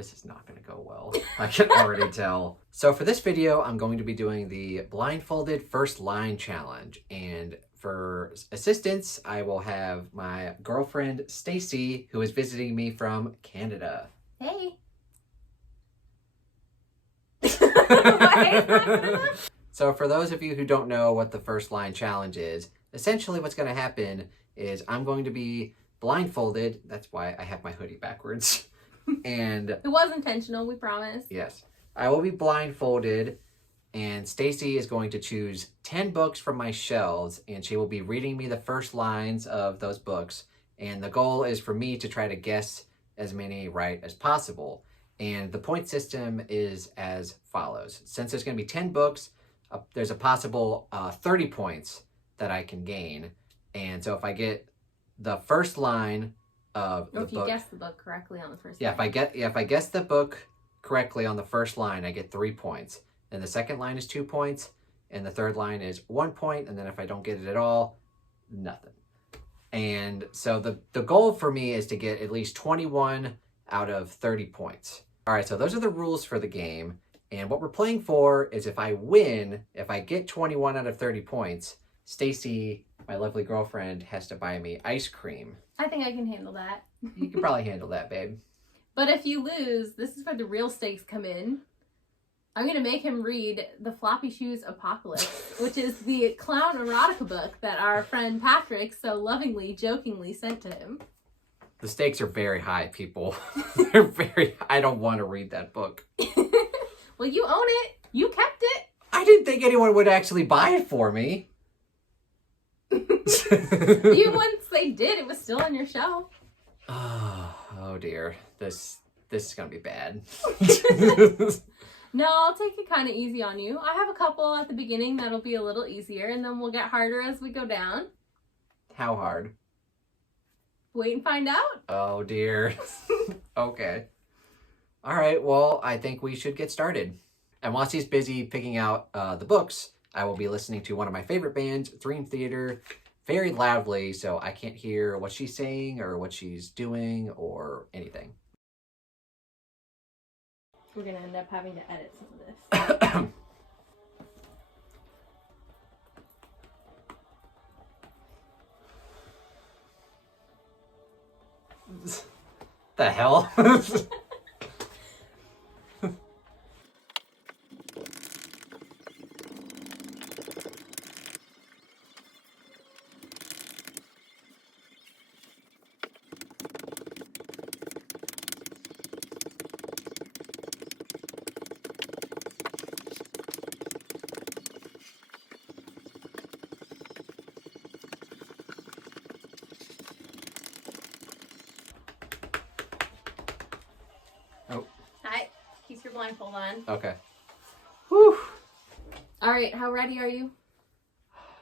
This is not going to go well. I can already tell. So for this video, I'm going to be doing the blindfolded first line challenge. And for assistance, I will have my girlfriend, Stacey, who is visiting me from Canada. Hey. So for those of you who don't know what the first line challenge is, essentially what's going to happen is I'm going to be blindfolded. That's why I have my hoodie backwards. And it was intentional, we promise. Yes. I will be blindfolded, and Stacey is going to choose 10 books from my shelves, and she will be reading me the first lines of those books. And the goal is for me to try to guess as many right as possible. And the point system is as follows. Since there's going to be 10 books, there's a possible 30 points that I can gain. And so if I get the first line of the book... If you guess the book correctly on the first line. If I guess the book correctly on the first line, I get 3 points. Then the second line is 2 points. And the third line is 1 point. And then if I don't get it at all, nothing. And so the goal for me is to get at least 21 out of 30 points. All right, so those are the rules for the game. And what we're playing for is if I win, if I get 21 out of 30 points, Stacey, my lovely girlfriend, has to buy me ice cream. I think I can handle that. You can probably handle that, babe. But if you lose, this is where the real stakes come in. I'm going to make him read The Floppy Shoes Apocalypse, which is the clown erotica book that our friend Patrick so lovingly, jokingly sent to him. The stakes are very high, people. They're very high. I don't want to read that book. Well, you own it. You kept it. I didn't think anyone would actually buy it for me. Once they did, it was still on your shelf. Oh dear. This is going to be bad. No, I'll take it kind of easy on you. I have a couple at the beginning that'll be a little easier, and then we'll get harder as we go down. How hard? Wait and find out. Oh dear. Okay. All right, well, I think we should get started. And while she's busy picking out the books, I will be listening to one of my favorite bands, Dream Theater, very loudly, so I can't hear what she's saying or what she's doing or anything. We're going to end up having to edit some of this. The hell? Oh. Hi. Keep your blindfold on. Okay. Whew. All right. How ready are you?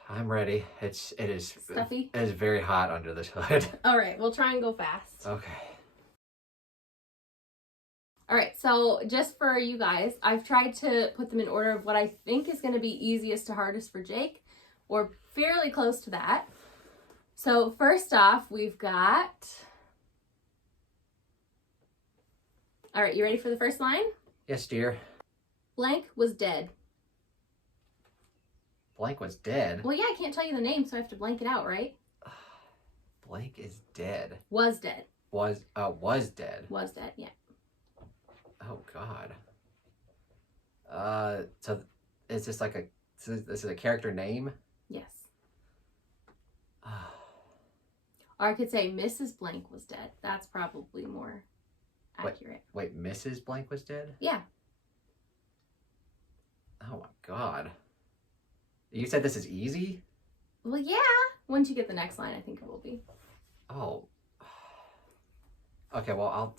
I'm ready. It is stuffy. It is very hot under this hood. All right. We'll try and go fast. Okay. All right. So just for you guys, I've tried to put them in order of what I think is going to be easiest to hardest for Jake, or fairly close to that. So first off, we've got... All right, you ready for the first line? Yes, dear. Blank was dead. Blank was dead? Well, yeah, I can't tell you the name, so I have to blank it out, right? Blank is dead. Was dead. Was dead. Was dead, yeah. Oh, God. So is this like this is a character name? Yes. Or I could say Mrs. Blank was dead. That's probably more accurate. Wait, Mrs. Blank was dead? Yeah. Oh my God. You said this is easy? Well, yeah. Once you get the next line, I think it will be. Oh. Okay, well,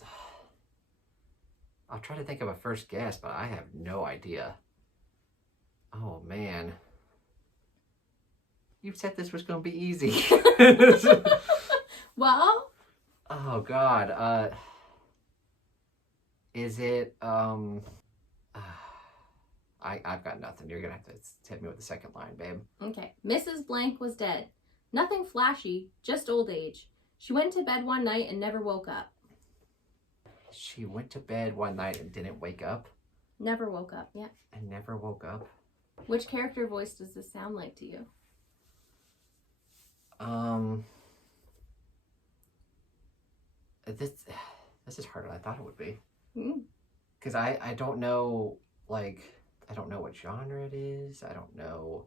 I'll try to think of a first guess, but I have no idea. Oh, man. You said this was going to be easy. Well? Oh, God. Is it, I've got nothing. You're going to have to hit me with the second line, babe. Okay. Mrs. Blank was dead. Nothing flashy, just old age. She went to bed one night and never woke up. She went to bed one night and didn't wake up. Never woke up, yeah. And never woke up. Which character voice does this sound like to you? This is harder than I thought it would be. Mm. Because I don't know, like, I don't know what genre it is. I don't know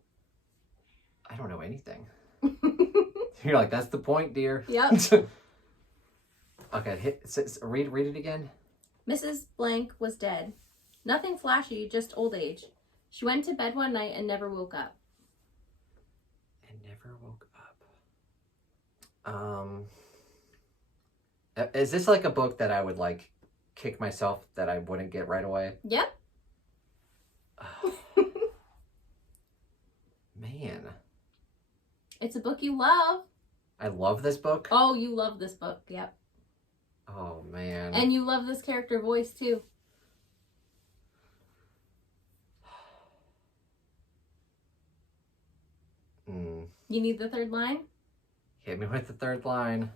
anything. You're like, that's the point, dear. Yep. Okay, read it again. Mrs. Blank was dead. Nothing flashy, just old age. She went to bed one night and never woke up. And never woke up. Is this like a book that I would like kick myself that I wouldn't get right away? Yep. Man. It's a book you love. I love this book. Oh, you love this book. Yep. Oh, man. And you love this character voice, too. You need the third line? Hit me with the third line.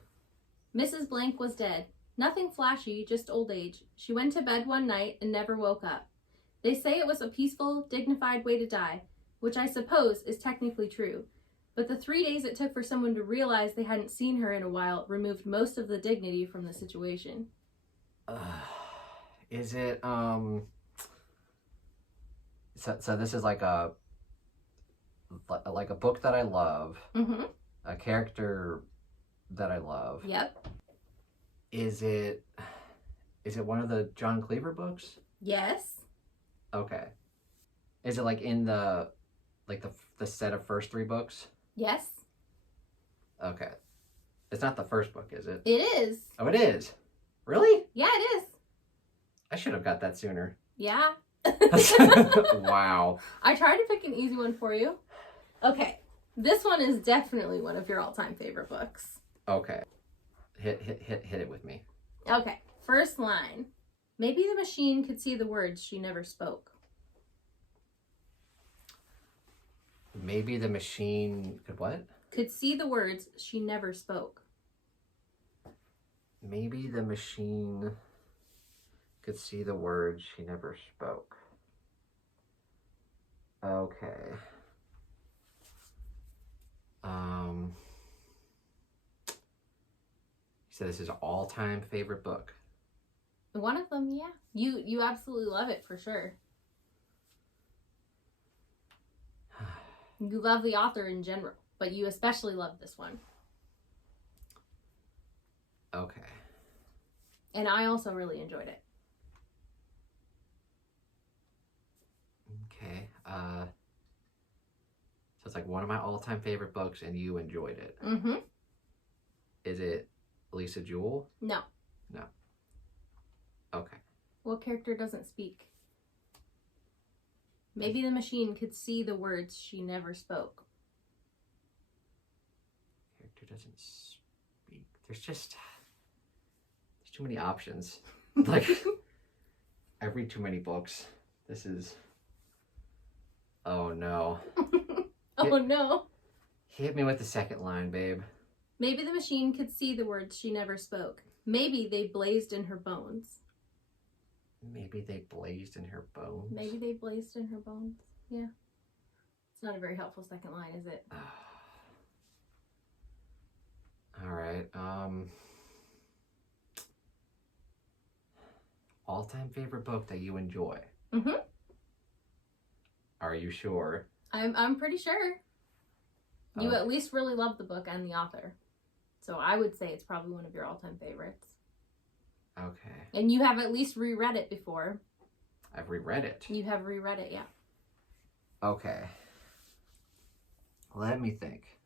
Mrs. Blank was dead. Nothing flashy, just old age. She went to bed one night and never woke up. They say it was a peaceful, dignified way to die, which I suppose is technically true. But the 3 days it took for someone to realize they hadn't seen her in a while removed most of the dignity from the situation. Is it, So this is like a book that I love. Mm-hmm. A character that I love. Yep. Is it one of the John Cleaver books? Yes. Okay. Is it like in the set of first 3 books? Yes. Okay. It's not the first book, is it? It is. Oh, it is? Really? Yeah, it is. I should have got that sooner. Yeah. Wow. I tried to pick an easy one for you. Okay. This one is definitely one of your all-time favorite books. Okay. Hit it with me. Okay. First line. Maybe the machine could see the words she never spoke. Maybe the machine could what? Could see the words she never spoke. Maybe the machine could see the words she never spoke. Okay. You said this is an all-time favorite book. One of them, yeah. You absolutely love it for sure. You love the author in general, but you especially love this one. Okay. And I also really enjoyed it. Okay. So it's like one of my all-time favorite books, and you enjoyed it. Mm-hmm. Is it Lisa Jewell? No. No. Okay. What character doesn't speak? Maybe the machine could see the words she never spoke. Character doesn't speak. There's too many options. Like, I read too many books. This is... Oh, no. Oh, no. Hit me with the second line, babe. Maybe the machine could see the words she never spoke. Maybe they blazed in her bones. Maybe they blazed in her bones. Maybe they blazed in her bones. Yeah. It's not a very helpful second line, is it? All right. All-time favorite book that you enjoy. Mm-hmm. Are you sure? I'm pretty sure. You at least really love the book and the author. So I would say it's probably one of your all-time favorites. Okay. And you have at least reread it before. I've reread it. You have reread it, yeah. Okay. Let me think.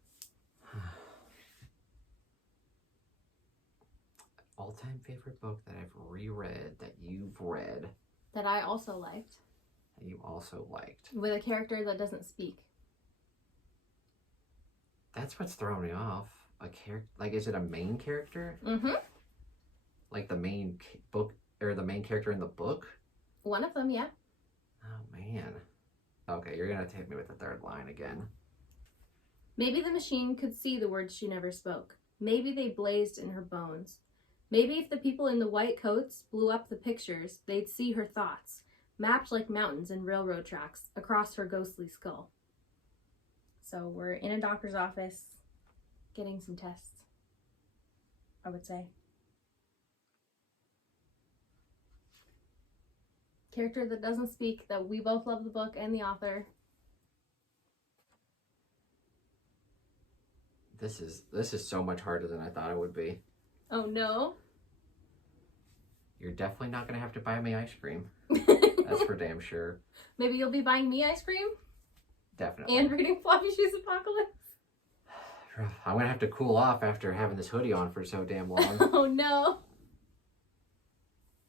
All-time favorite book that I've reread that you've read. That I also liked. That you also liked. With a character that doesn't speak. That's what's throwing me off. A character, like, is it a main character? Mm-hmm. Like the main book, or the main character in the book? One of them, yeah. Oh, man. Okay, you're gonna hit me with the third line again. Maybe the machine could see the words she never spoke. Maybe they blazed in her bones. Maybe if the people in the white coats blew up the pictures, they'd see her thoughts, mapped like mountains and railroad tracks across her ghostly skull. So we're in a doctor's office getting some tests, I would say. Character that doesn't speak, that we both love the book and the author. This is so much harder than I thought it would be. Oh no. You're definitely not going to have to buy me ice cream. That's for damn sure. Maybe you'll be buying me ice cream? Definitely. And reading Floppy Shoes Apocalypse? I'm going to have to cool off after having this hoodie on for so damn long. Oh no.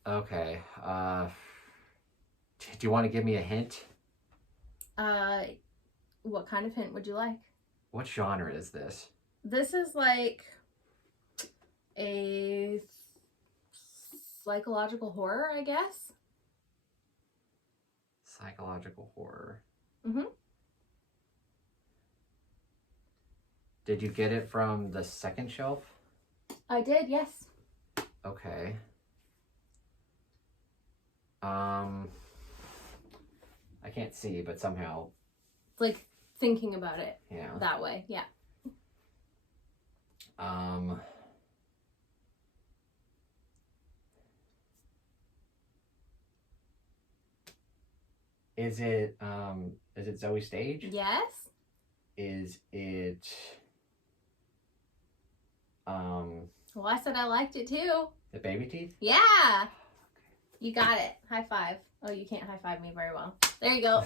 Okay. Do you want to give me a hint? What kind of hint would you like? What genre is this? This is like a psychological horror, I guess. Psychological horror. Mm-hmm. Did you get it from the second shelf? I did, yes. Okay. I can't see, but somehow. It's like thinking about it. Yeah. That way, yeah. Is it Zoe Stage? Yes. Is it Well, I said I liked it too. the Baby Teeth? Yeah. You got it. High five. Oh, you can't high five me very well. There you go.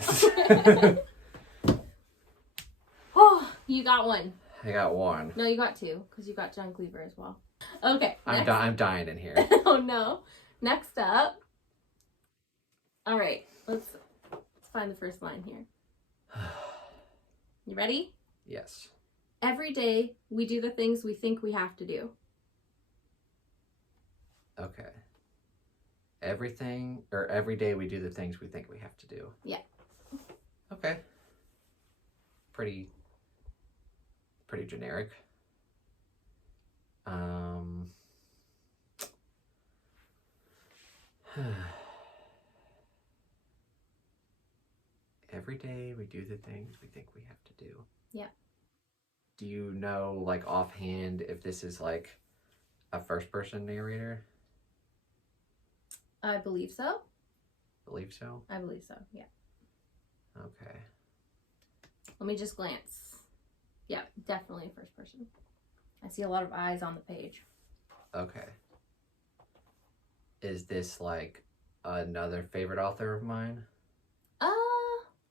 Oh, you got one. I got one. No, you got two, because you got John Cleaver as well. Okay. I'm dying in here. Oh no. Next up. All right. Let's find the first line here. You ready? Yes. Every day we do the things we think we have to do. Okay. Every day we do the things we think we have to do. Yeah. Okay. Pretty generic. Every day we do the things we think we have to do. Yeah. Do you know, like, offhand if this is like a first person narrator? I believe so. Believe so? I believe so, yeah. Okay. Let me just glance. Yeah, definitely first person. I see a lot of eyes on the page. Okay. Is this like another favorite author of mine?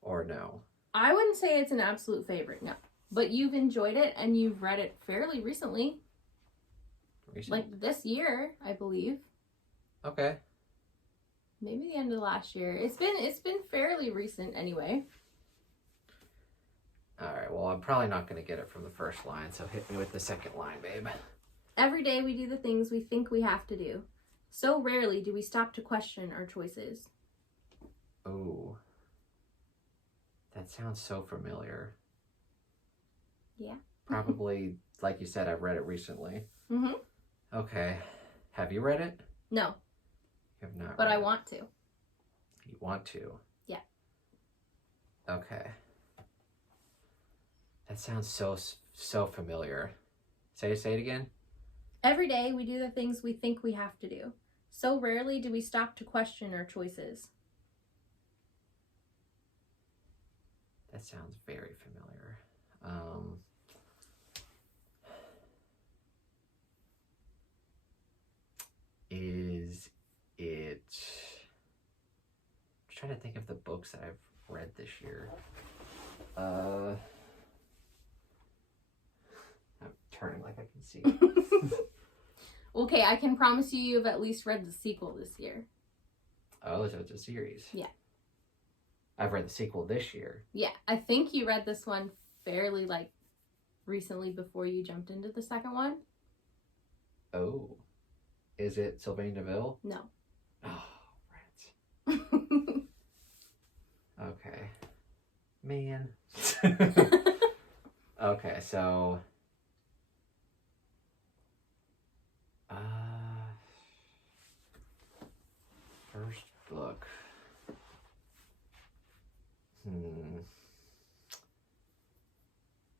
Or no? I wouldn't say it's an absolute favorite, no. But you've enjoyed it and you've read it fairly recently. Like this year, I believe. Okay. Maybe the end of last year. It's been fairly recent anyway. Alright, well, I'm probably not going to get it from the first line, so hit me with the second line, babe. Every day we do the things we think we have to do. So rarely do we stop to question our choices. Ooh. That sounds so familiar. Yeah. Probably, like you said, I've read it recently. Mm-hmm. Okay. Have you read it? No. You have not But read I it. want to. You want to? Yeah. Okay. That sounds so familiar. Say it again. Every day we do the things we think we have to do. So rarely do we stop to question our choices. That sounds very familiar. Is it... I'm trying to think of the books that I've read this year. I'm turning like I can see. Okay, I can promise you've at least read the sequel this year. Oh, so it's a series. Yeah. I've read the sequel this year. Yeah, I think you read this one fairly, recently before you jumped into the second one. Oh. Is it Sylvain Deville? No. Oh, rats. Okay. Man. Okay, so...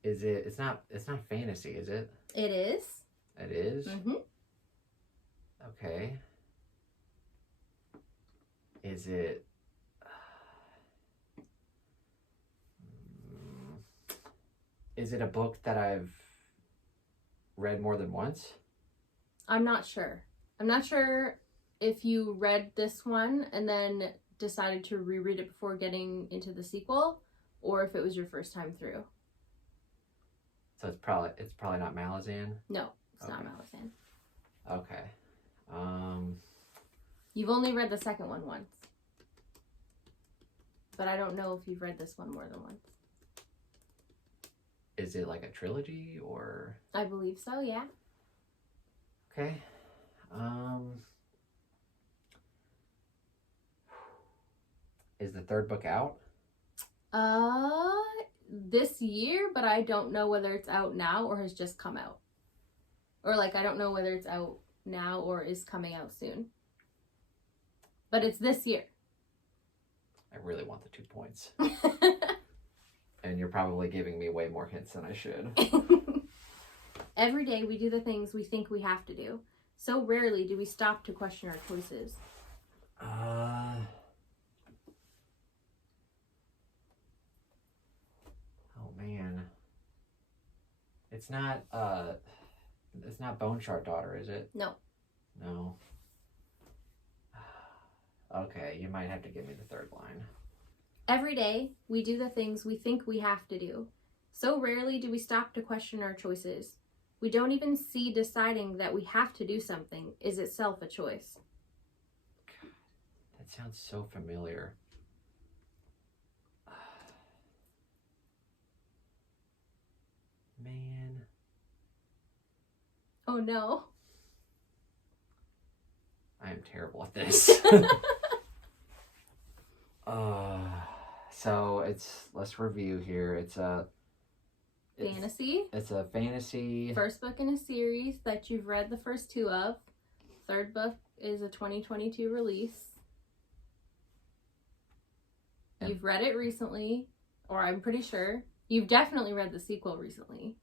Is it? It's not fantasy, is it? It is. It is? Mm-hmm. Okay. Is it... Is it a book that I've read more than once? I'm not sure. I'm not sure if you read this one and then decided to reread it before getting into the sequel, or if it was your first time through. So it's probably not Malazan? No, it's not Okay. Malazan. Okay. You've only read the second one once. But I don't know if you've read this one more than once. Is it like a trilogy or... I believe so, yeah. Okay. Is the third book out? This year, but I don't know whether it's out now or has just come out. Or like, I don't know whether it's out now or is coming out soon. But it's this year. I really want the 2 points. And you're probably giving me way more hints than I should. Every day we do the things we think we have to do. So rarely do we stop to question our choices. Oh man. It's not Bone Shard Daughter, is it? No. No. Okay, you might have to give me the third line. Every day we do the things we think we have to do. So rarely do we stop to question our choices. We don't even see deciding that we have to do something is itself a choice. God, that sounds so familiar. Man. Oh no. I am terrible at this. So let's review here. It's Fantasy. It's a fantasy. First book in a series that you've read the first two of. Third book is a 2022 release. Yeah. You've read it recently, or I'm pretty sure. You've definitely read the sequel recently.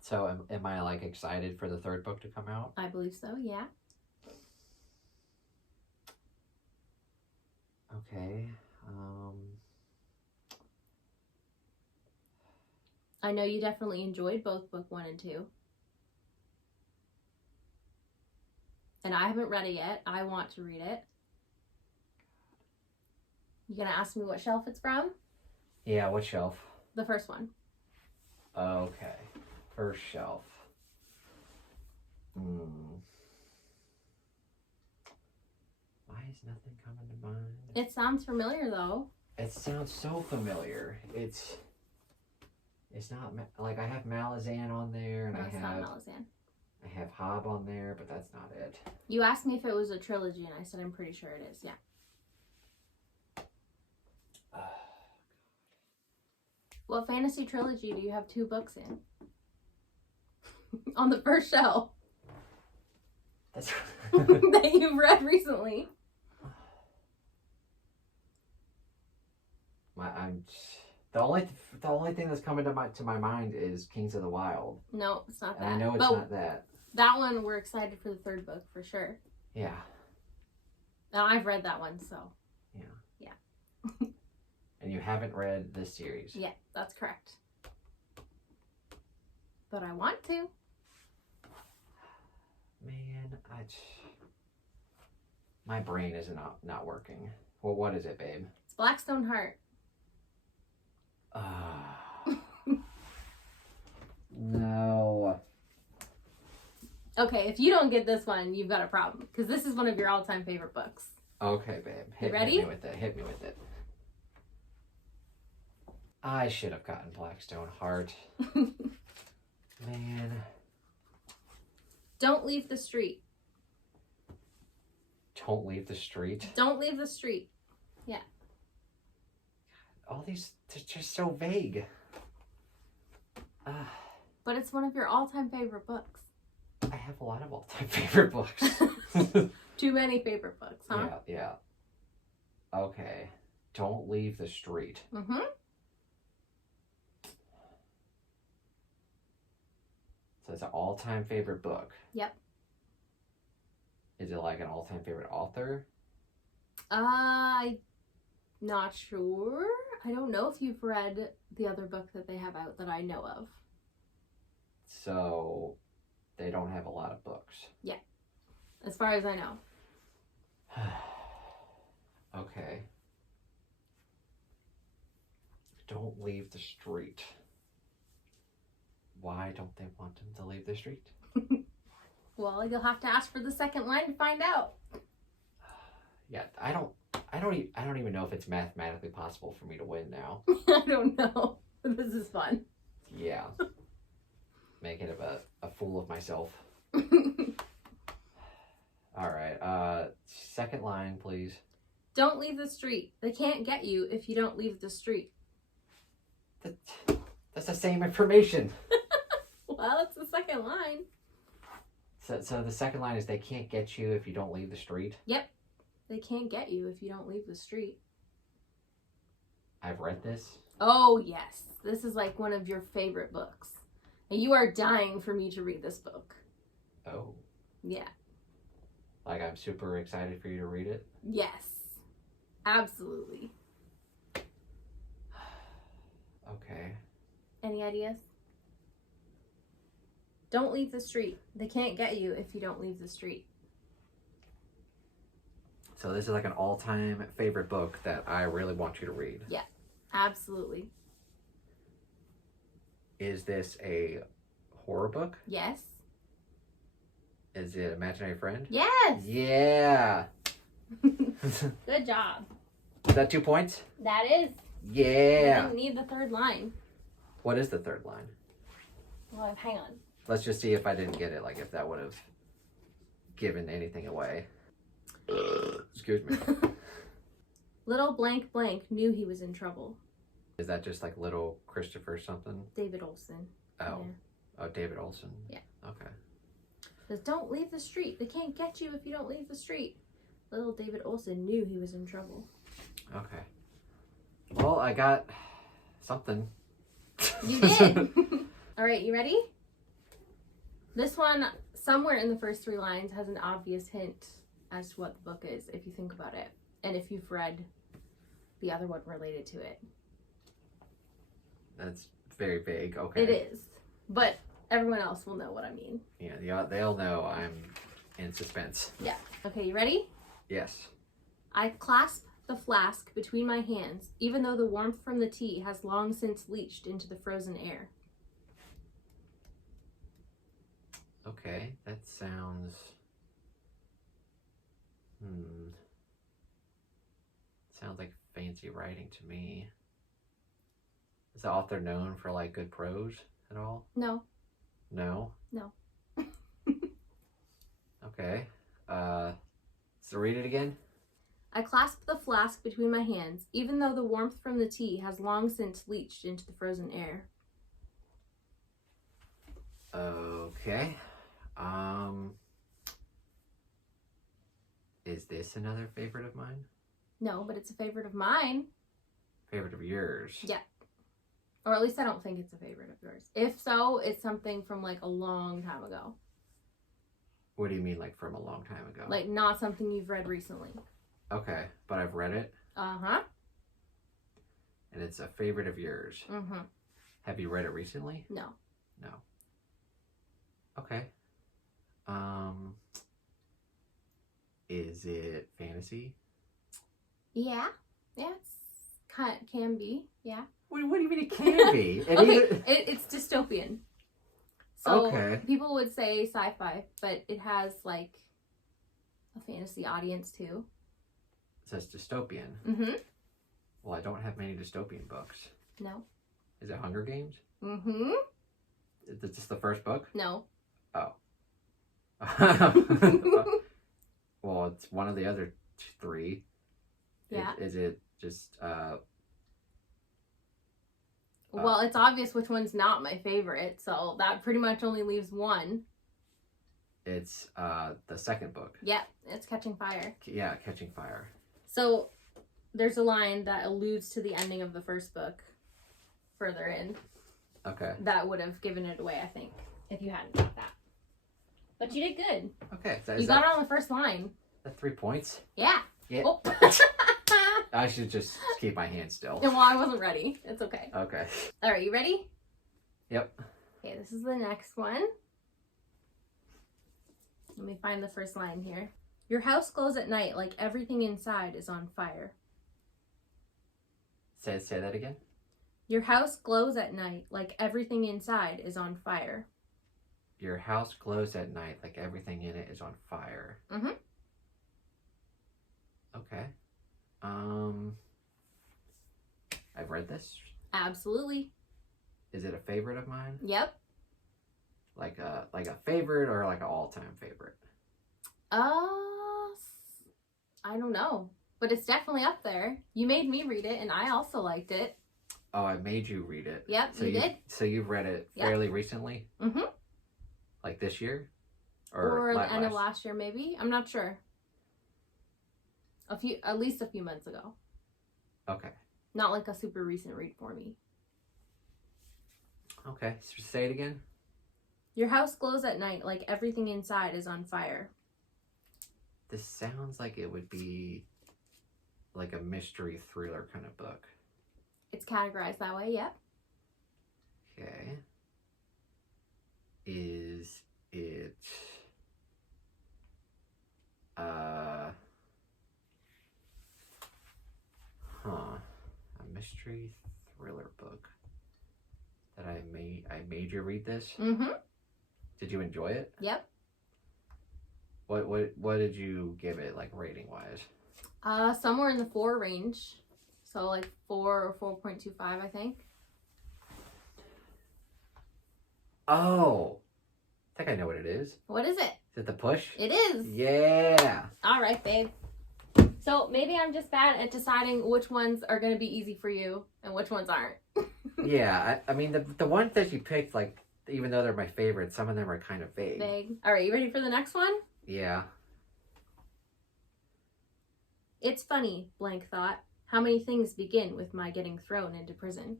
So am I like excited for the third book to come out? I believe so, yeah. Okay. I know you definitely enjoyed both book 1 and 2. And I haven't read it yet. I want to read it. You gonna ask me what shelf it's from? Yeah, what shelf? The first one. Okay. First shelf. Why is nothing coming to mind? It sounds familiar though. It sounds so familiar. It's not like I have Malazan on there, and No, it's not Malazan. I have Hob on there, but that's not it. You asked me if it was a trilogy, and I said I'm pretty sure it is. Yeah. What fantasy trilogy do you have 2 books in? On the first shelf That's that you've read recently. The only thing that's coming to my mind is Kings of the Wild. No, it's not that. And I know it's not that. That one, we're excited for the third book for sure. Yeah. Now I've read that one, so. Yeah. And you haven't read this series. Yeah, that's correct. But I want to. Man, my brain is not working. Well, what is it, babe? It's Blackstone Heart. No. Okay, if you don't get this one, you've got a problem. Because this is one of your all-time favorite books. Okay, babe. You ready? Hit me with it. Hit me with it. I should have gotten Blackstone Heart. Man. Don't leave the street. Don't leave the street. Don't leave the street. Yeah. All these, they're just so vague. But it's one of your all-time favorite books. I have a lot of all-time favorite books. Too many favorite books, huh? Yeah. Okay. Don't leave the street. Mm-hmm. So it's an all-time favorite book. Yep. Is it like an all-time favorite author? I'm not sure. I don't know if you've read the other book that they have out that I know of. So they don't have a lot of books. Yeah. As far as I know. Okay. Don't leave the street. Why don't they want him to leave the street? Well, you'll have to ask for the second line to find out. Yeah, I don't even know if it's mathematically possible for me to win now. I don't know. This is fun. Yeah. Making a fool of myself. All right. Second line, please. Don't leave the street. They can't get you if you don't leave the street. That's the same information. Well, it's the second line. So the second line is they can't get you if you don't leave the street. Yep. They can't get you if you don't leave the street. I've read this. Oh, yes. This is like one of your favorite books. And you are dying for me to read this book. Oh. Yeah. Like I'm super excited for you to read it. Yes. Absolutely. Okay. Any ideas? Don't leave the street. They can't get you if you don't leave the street. So this is like an all-time favorite book that I really want you to read. Yeah, absolutely. Is this a horror book? Yes. Is it Imaginary Friend? Yes. Yeah. Good job. Is that 2 points? That is. Yeah. You didn't need the third line. What is the third line? Well, hang on. Let's just see if I didn't get it, like if that would have given anything away. Excuse me. Little blank blank knew he was in trouble. Is that just like little Christopher something? David Olson. Oh. Yeah. Oh, David Olson. Yeah. Okay. Says, don't leave the street. They can't get you if you don't leave the street. Little David Olson knew he was in trouble. Okay. Well, I got something. You did. All right, you ready? This one, somewhere in the first 3 lines, has an obvious hint as to what the book is, if you think about it. And if you've read the other one related to it. That's very vague. Okay. It is. But everyone else will know what I mean. Yeah, they'll know I'm in suspense. Yeah. Okay, you ready? Yes. I clasp the flask between my hands, even though the warmth from the tea has long since leached into the frozen air. Okay, that sounds... Sounds like fancy writing to me. Is the author known for like good prose at all? No. No? No. Okay. So read it again? I clasp the flask between my hands, even though the warmth from the tea has long since leached into the frozen air. Okay. Is this another favorite of mine? No, but it's a favorite of mine. Favorite of yours? Yeah. Or at least I don't think it's a favorite of yours. If so, it's something from like a long time ago. What do you mean, like from a long time ago? Like not something you've read recently. Okay, but I've read it. Uh-huh. And it's a favorite of yours. Mm-hmm. Have you read it recently? No. No. Okay. Is it fantasy? Yeah. Yeah, it's can be. Yeah. What do you mean it can be? Okay, it's dystopian. So Okay. people would say sci-fi, but it has like a fantasy audience too. It says dystopian. Mm-hmm. Well, I don't have many dystopian books. No. Is it Hunger Games? Mm-hmm. Is this the first book? No. Oh. Well, it's one of the other 3. Yeah. Is it just Well, it's obvious which one's not my favorite, so that pretty much only leaves one. it's the second book? Yep, it's Catching Fire. Yeah, Catching Fire. So there's a line that alludes to the ending of the first book further in Okay. that would have given it away, I think, if you hadn't got that. But you did good. Okay. So You got it on the first line. That's 3 points. Yeah. Yeah. Oh. I should just keep my hand still. Well, I wasn't ready. It's okay. Okay. All right, you ready? Yep. Okay, this is the next one. Let me find the first line here. Your house glows at night like everything inside is on fire. Say that again. Your house glows at night like everything inside is on fire. Your house glows at night like everything in it is on fire. Mm-hmm. Okay. I've read this. Absolutely. Is it a favorite of mine? Yep. Like a favorite or like an all-time favorite? I don't know, but it's definitely up there. You made me read it, and I also liked it. Oh, I made you read it. Yep, So you did. So you've read it Yep. fairly recently? Mm-hmm. Like this year? Or the end of last year, maybe. I'm not sure. At least a few months ago. Okay. Not like a super recent read for me. Okay. So say it again. Your house glows at night like everything inside is on fire. This sounds like it would be like a mystery thriller kind of book. It's categorized that way, yep. Okay. Is it a mystery thriller book that I made you read this? Mm-hmm. Did you enjoy it? Yep. What did you give it, like, rating wise? Somewhere in the 4 range. So like 4 or 4.25, I think. Oh, I think I know what it is. What is it? Is it The Push? It is. Yeah. All right, babe. So maybe I'm just bad at deciding which ones are going to be easy for you and which ones aren't. Yeah, I mean, the ones that you picked, like, even though they're my favorites, some of them are kind of vague. Vague. All right, you ready for the next one? Yeah. It's funny, blank thought. How many things begin with my getting thrown into prison?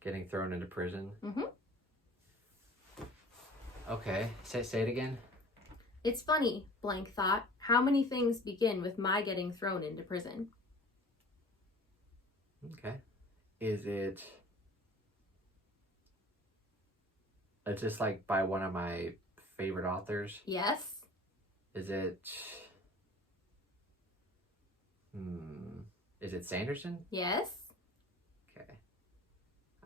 Getting thrown into prison? Mm-hmm. Okay, say it again. It's funny, blank thought. How many things begin with my getting thrown into prison? Okay. Is it... It's just like by one of my favorite authors? Yes. Is it... Is it Sanderson? Yes. Okay.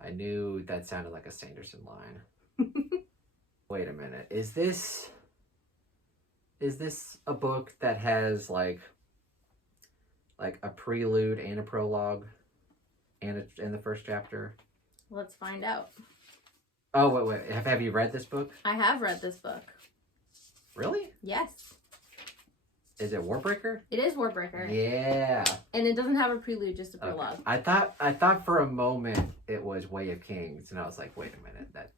I knew that sounded like a Sanderson line. Wait a minute. Is this a book that has like a prelude and a prologue and in the first chapter? Let's find out. Oh, wait. Have you read this book? I have read this book. Really? Yes. Is it Warbreaker? It is Warbreaker. Yeah. And it doesn't have a prelude, just a Okay. prologue. I thought for a moment it was Way of Kings, and I was like, wait a minute, that's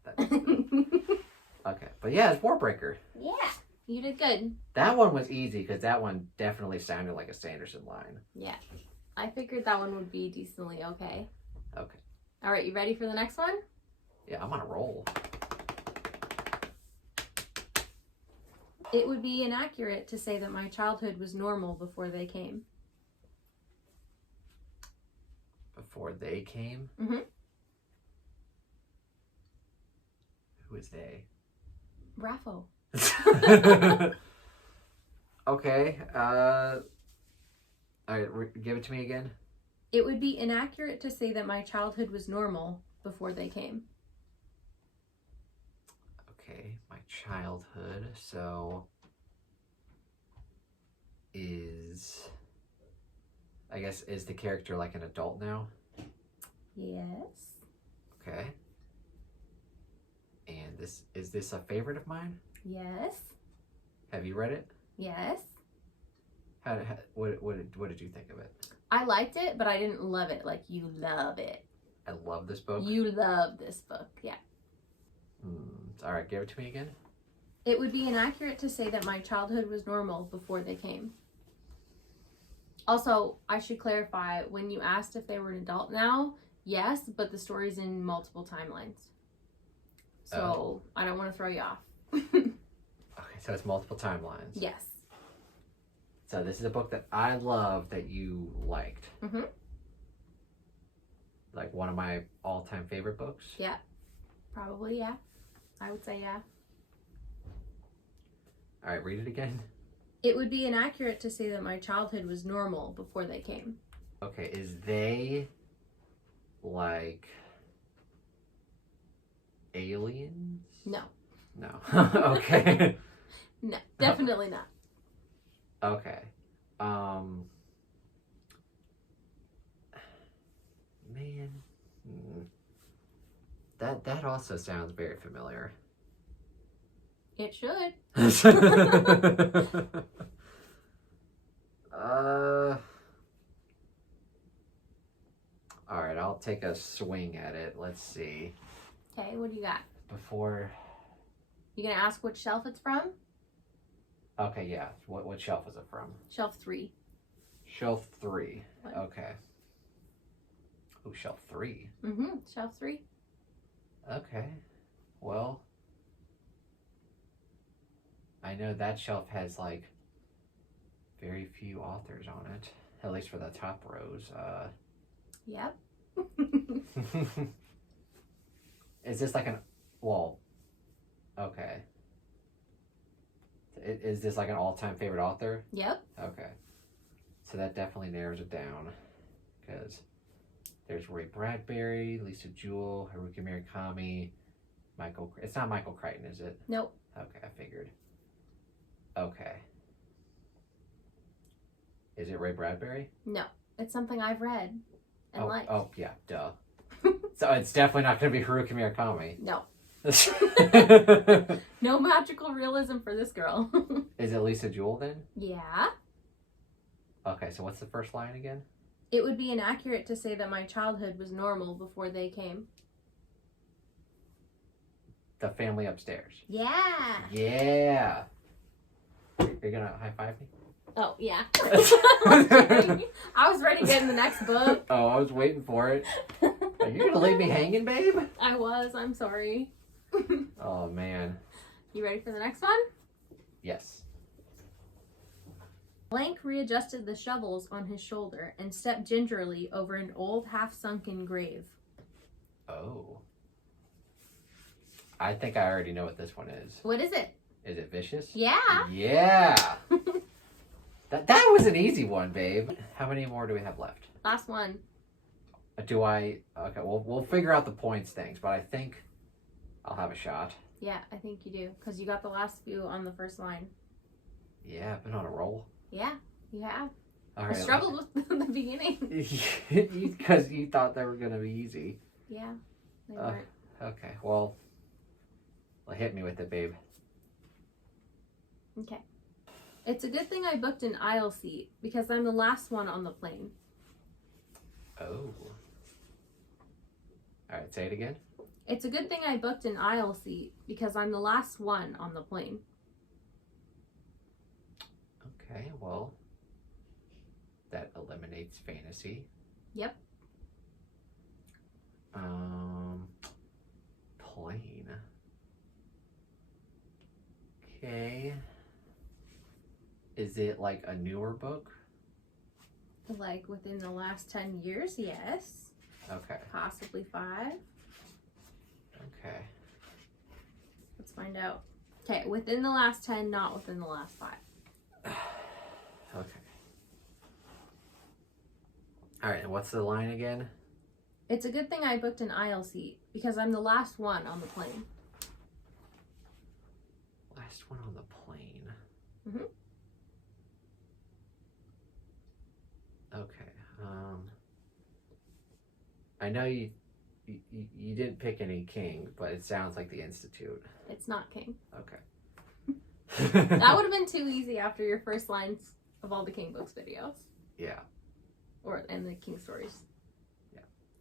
okay. But yeah, it's Warbreaker. Yeah, you did good. That one was easy because that one definitely sounded like a Sanderson line. Yeah. I figured that one would be decently okay. Okay. All right, you ready for the next one? Yeah, I'm on a roll. It would be inaccurate to say that my childhood was normal before they came. Before they came? Mm-hmm. Who is they? Raffo. Okay. All right, give it to me again. It would be inaccurate to say that my childhood was normal before they came. Okay, my childhood. So is the character like an adult now? Yes. Okay. And is this a favorite of mine? Yes. Have you read it? Yes. What did you think of it? I liked it, but I didn't love it like you love it. I love this book. You love this book, yeah. All right, give it to me again. It would be inaccurate to say that my childhood was normal before they came. Also, I should clarify, when you asked if they were an adult now, yes, but the story's in multiple timelines. So I don't want to throw you off. Okay, so it's multiple timelines. Yes. So this is a book that I love that you liked. Mm-hmm. Like one of my all-time favorite books. Yeah. Probably, yeah. I would say yeah. All right, read it again. It would be inaccurate to say that my childhood was normal before they came. Okay, is they like aliens? No. No. Okay. No, definitely not. Okay. Man. That also sounds very familiar. It should. All right, I'll take a swing at it. Let's see. Okay, what do you got? Before. You gonna ask which shelf it's from? Okay, yeah. What shelf is it from? Shelf 3. Shelf 3. What? Okay. Oh, shelf 3. Mm-hmm. Shelf 3. Okay. Well, I know that shelf has like very few authors on it, at least for the top rows. Yep. Is this like okay. Is this like an all-time favorite author? Yep. Okay. So that definitely narrows it down because there's Ray Bradbury, Lisa Jewell, Haruki Murakami, it's not Michael Crichton, is it? Nope. Okay, I figured. Okay. Is it Ray Bradbury? No. It's something I've read and liked. Oh, yeah, duh. So it's definitely not going to be Haruki Murakami. No. No magical realism for this girl. Is it Lisa Jewell then? Yeah. Okay, so what's the first line again? It would be inaccurate to say that my childhood was normal before they came. The Family Upstairs. Yeah. Yeah. Are you going to high-five me? Oh, yeah. I was ready to get in the next book. Oh, I was waiting for it. Are you going to leave me hanging, babe? I was. I'm sorry. Oh, man. You ready for the next one? Yes. Blank readjusted the shovels on his shoulder and stepped gingerly over an old half-sunken grave. Oh. I think I already know what this one is. What is it? Is it Vicious? Yeah. Yeah. That was an easy one, babe. How many more do we have left? Last one. Okay, we'll figure out the points things, but I think I'll have a shot. Yeah, I think you do. Because you got the last few on the first line. Yeah, I've been on a roll. Yeah, you have. All I right. struggled with the beginning. Because you thought they were going to be easy. Yeah, they weren't. Okay, well, hit me with it, babe. Okay. It's a good thing I booked an aisle seat because I'm the last one on the plane. Oh. All right, say it again. It's a good thing I booked an aisle seat because I'm the last one on the plane. Okay, well, that eliminates fantasy. Yep. Plane. Okay. Is it like a newer book? Like within the last 10 years, yes. Okay. Possibly 5. Okay. Let's find out. Okay, within the last 10, not within the last 5. Okay. All right, and what's the line again? It's a good thing I booked an aisle seat because I'm the last one on the plane. Last one on the plane. Mm-hmm. Okay. I know you didn't pick any King, but it sounds like the Institute. It's not King. Okay. That would have been too easy after your first lines of all the King books videos. Yeah. And the King stories.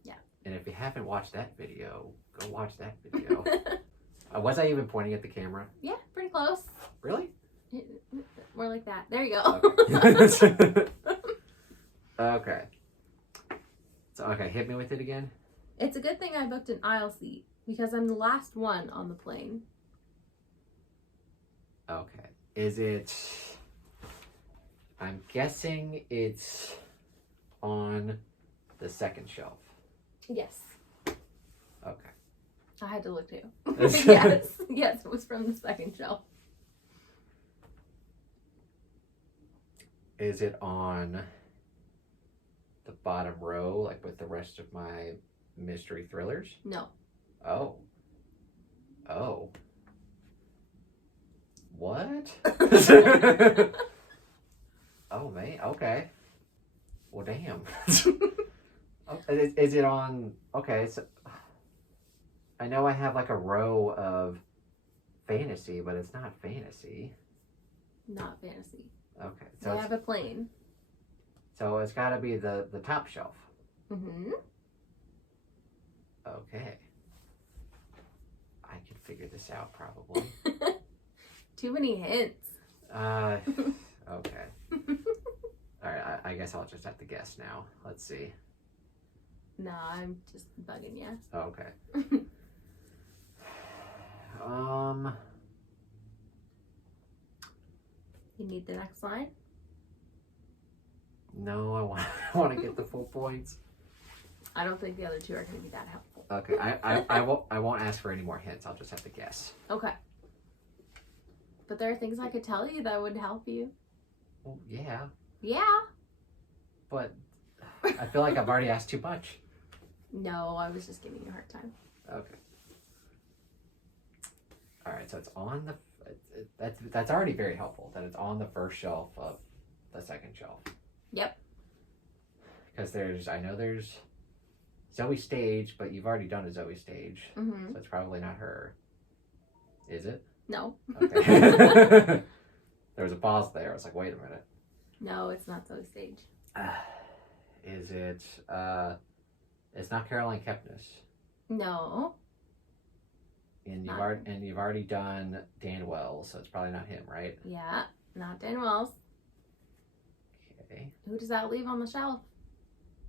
Yeah. And if you haven't watched that video, go watch that video. Was I even pointing at the camera? Yeah, pretty close. Really? More like that. There you go. Okay. Okay. So, hit me with it again. It's a good thing I booked an aisle seat Because I'm the last one on the plane. Okay. Is it... I'm guessing it's on the second shelf. Yes. Okay. I had to look too. Yes, it was from the second shelf. Is it on the bottom row, like with the rest of my mystery thrillers? No. Oh. What? Oh, man. Okay. Well, damn. Is it on... Okay, so... I know I have like a row of fantasy, but it's not fantasy. Not fantasy. Okay. So I have a plane. So it's got to be the top shelf. Mm-hmm. Okay. I can figure this out probably. Too many hints. Okay. All right, I guess I'll just have to guess now. Let's see. No, I'm just bugging you. Okay. You need the next line? No, I want to get the full points. I don't think the other two are going to be that helpful. Okay, I won't ask for any more hints. I'll just have to guess. Okay. But there are things I could tell you that would help you. Well, yeah. Yeah. But I feel like I've already asked too much. No, I was just giving you a hard time. Okay. All right, so it's on the... That's already very helpful, that it's on the first shelf of the second shelf. Yep. Because I know there's Zoe Stage, but you've already done a Zoe Stage. Mm-hmm. So it's probably not her. Is it? No. Okay. There was a pause there. I was like, wait a minute. No, it's not Zoe Stage. Is it... It's not Caroline Kepnes. No. And Not you've already done Dan Wells, so it's probably not him, right? Yeah, not Dan Wells. Okay. Who does that leave on the shelf?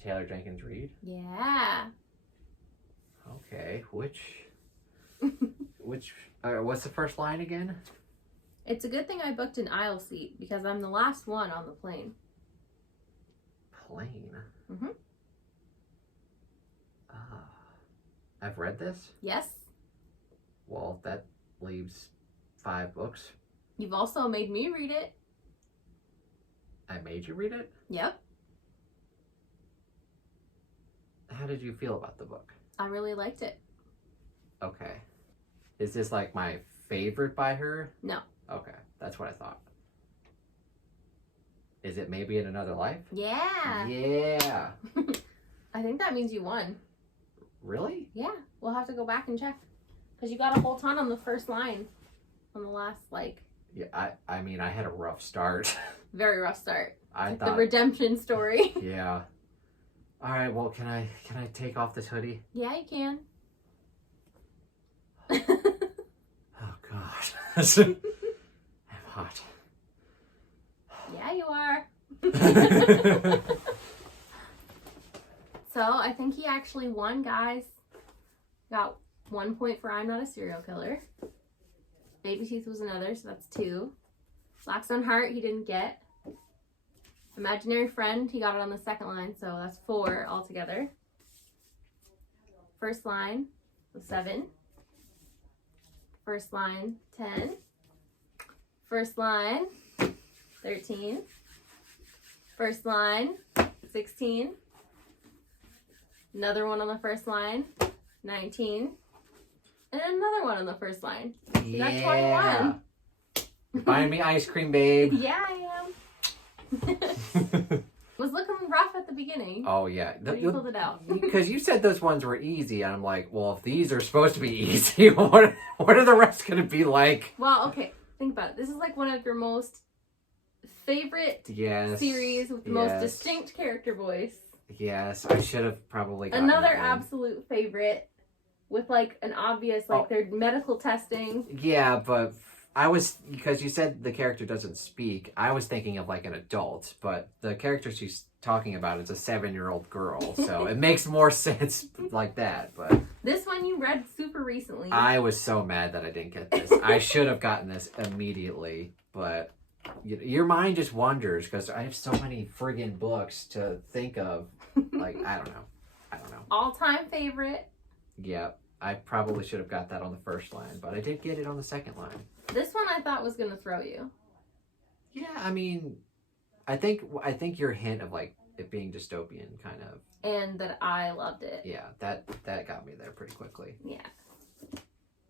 Taylor Jenkins Reid. Yeah. Okay. Which? What's the first line again? It's a good thing I booked an aisle seat because I'm the last one on the plane. Plane. Mm-hmm. I've read this. Yes. Well, that leaves 5 books. You've also made me read it. I made you read it? Yep. How did you feel about the book? I really liked it. Okay. Is this like my favorite by her? No. Okay, that's what I thought. Is it Maybe in Another Life? Yeah. Yeah. I think that means you won. Really? Yeah. We'll have to go back and check. Because you got a whole ton on the first line. On the last, Yeah, I mean, I had a rough start. very rough start. I Like thought... the redemption story. Yeah. All right, well, can I take off this hoodie? Yeah, you can. Oh, God. I'm hot. Yeah, you are. So, I think he actually won, guys. Got 1 point for I'm Not a Serial Killer. Baby Teeth was another, so that's 2. Blackstone Heart, he didn't get. Imaginary Friend, he got it on the second line, so that's 4 altogether. First line was 7. First line, 10. First line, 13. First line, 16. Another one on the first line, 19. And another one on the first line. You got 21. You're buying me ice cream, babe. Yeah, I am. Was looking rough at the beginning. Oh, yeah. But you pulled it out. Because you said those ones were easy, and I'm like, well, if these are supposed to be easy, what are the rest going to be like? Well, okay. Think about it. This is like one of your most favorite series with the most distinct character voice. Yes, I should have probably gotten Another that one. absolute favorite with like an obvious, their medical testing. Yeah, but I was, because you said the character doesn't speak, I was thinking of like an adult, but the character talking about is a 7-year-old girl, so it makes more sense like that. But this one you read super recently. I was so mad that I didn't get this. I should have gotten this immediately, but your mind just wanders because I have so many friggin' books to think of. Like, I don't know. All-time favorite. Yeah, I probably should have got that on the first line, but I did get it on the second line. This one I thought was gonna throw you. Yeah, I mean, I think your hint of like it being dystopian kind of, And that I loved it. yeah, that got me there pretty quickly. Yeah.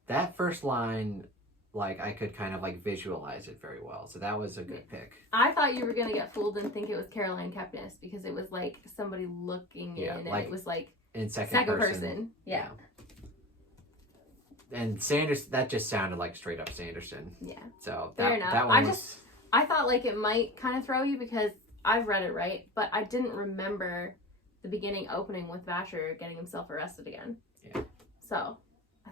That first line, like I could kind of like visualize it very well, so that was a good pick. I thought you were gonna get fooled and think it was Caroline Kepnes because it was like somebody looking in, and like it was like in second person. Yeah. And Sanders, that just sounded like straight up Sanderson. Yeah. So Fair enough. that one I thought like it might kind of throw you because I've read it right, but I didn't remember the beginning opening with Vasher getting himself arrested again. Yeah. So.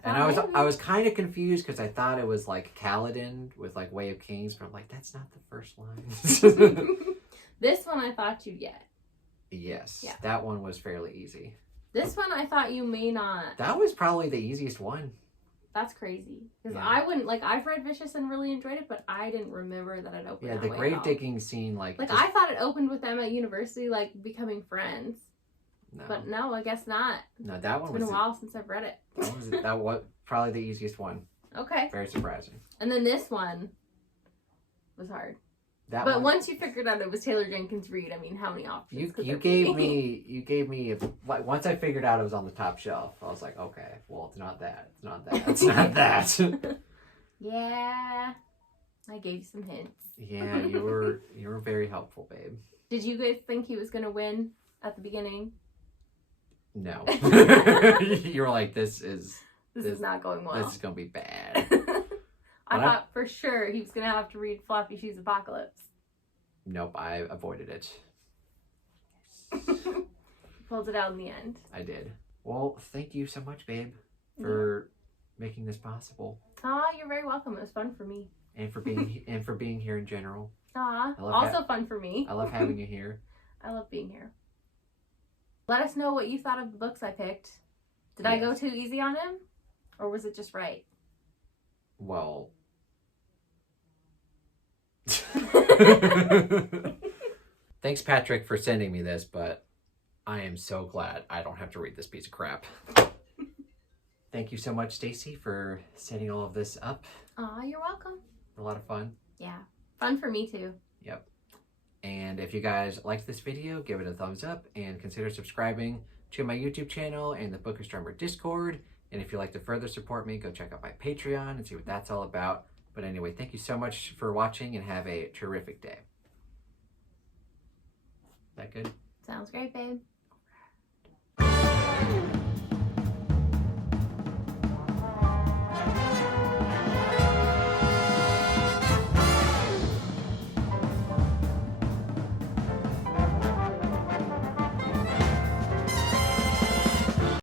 I was kind of confused because I thought it was like Kaladin with like Way of Kings, but I'm like, that's not the first line. This one I thought you'd get. Yes. Yeah. That one was fairly easy. This one I thought you may not. That was probably the easiest one. That's crazy. Because Yeah. I wouldn't, like, I've read Vicious and really enjoyed it, but I didn't remember that it opened Yeah, that the way grave at all. digging scene, like Like, just, I thought it opened with them at university, like, becoming friends. no, But no, I guess not. no, that It's one been a was while since I've read it. that was probably the easiest one. Okay. Very surprising. And then this one was hard. That But one, once you figured out it was Taylor Jenkins Reid, I mean, how many options could you there gave be? me like once I figured out it was on the top shelf, I was like, okay, well, it's not that, it's not that, it's not that. Yeah. I gave you some hints. Yeah, you were very helpful, babe. Did you guys think he was going to win at the beginning? No. You were like, this is not going well. This is gonna be bad. I thought for sure he was going to have to read Floppy Shoes Apocalypse. Nope, I avoided it. Pulled it out in the end. I did. Well, thank you so much, babe, for making this possible. Aw, you're very welcome. It was fun for me. And for being here in general. Aw, I love also fun for me. I love having you here. I love being here. Let us know what you thought of the books I picked. Did I go too easy on him? Or was it just right? Well, thanks, Patrick, for sending me this, but I am so glad I don't have to read this piece of crap. Thank you so much, Stacey, for setting all of this up. Aw, you're welcome. A lot of fun. Yeah. Fun for me too. Yep. And if you guys liked this video, give it a thumbs up and consider subscribing to my YouTube channel and the Book Astronomer Discord. And if you'd like to further support me, go check out my Patreon and see what that's all about. But anyway, thank you so much for watching and have a terrific day. Is that good? Sounds great, babe.